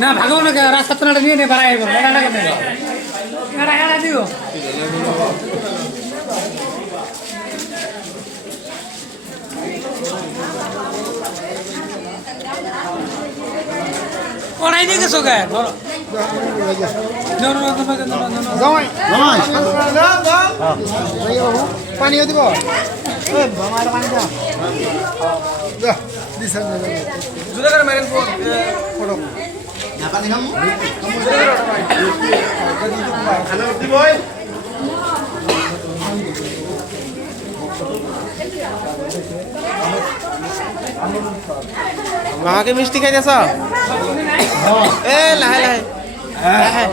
না ভাগো না রাস্তা তো নিয়ে নে বাড়াই দিও ওরাই নিয়ে গেছো গে পানি দিব মামাকে মিষ্টি খাইতেছ এ লাহে লাহে লাহে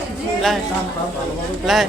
লাহে লাহে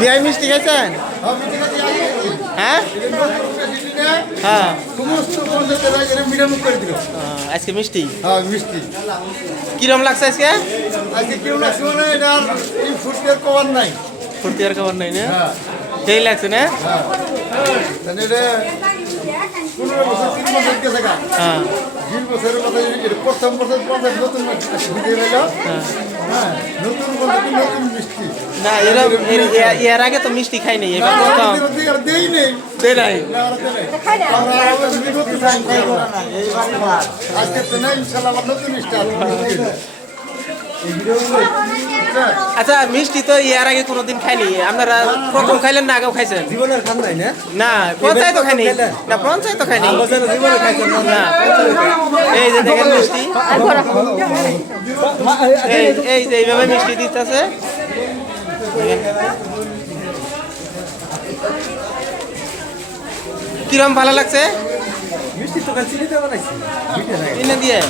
বিয়াই মিষ্টি খাইছেন হ্যাঁ হ্যাঁ আজকে মিষ্টি মিষ্টি কিরম লাগছে আজকে আজকে কেউ লাগছে মানে এটার এই ফুটকের কভার নাই ফুর্তি আর খবর নাই না সেই লাগছে না তাহলে এটা 15 বছর 3 বছর গেছে গা হ্যাঁ 2 বছরের কথা এটা প্রথম বছর পঞ্চাশ নতুন মিষ্টি হয়ে গেল হ্যাঁ নতুন বলতে নতুন মিষ্টি না এর আগে তো মিষ্টি খাই নাই এবার প্রথম দেই নেই দে নাই আজকে তো না ইনশাআল্লাহ নতুন মিষ্টি আচ্ছা মিষ্টি তো এর আগে কোনোদিন খাইনি আপনারা প্রথম খাইলেন না আগেও খাইছেন জীবনের খান নাই না না পঞ্চায়েত তো খাইনি না পঞ্চায়েত তো খাইনি জীবনে খাইছেন না এই যে দেখেন মিষ্টি এই যে এইভাবে মিষ্টি দিতেছে কিরম ভালো লাগছে মিষ্টি তো চিনি দিয়ে বানাইছি চিনি দিয়ে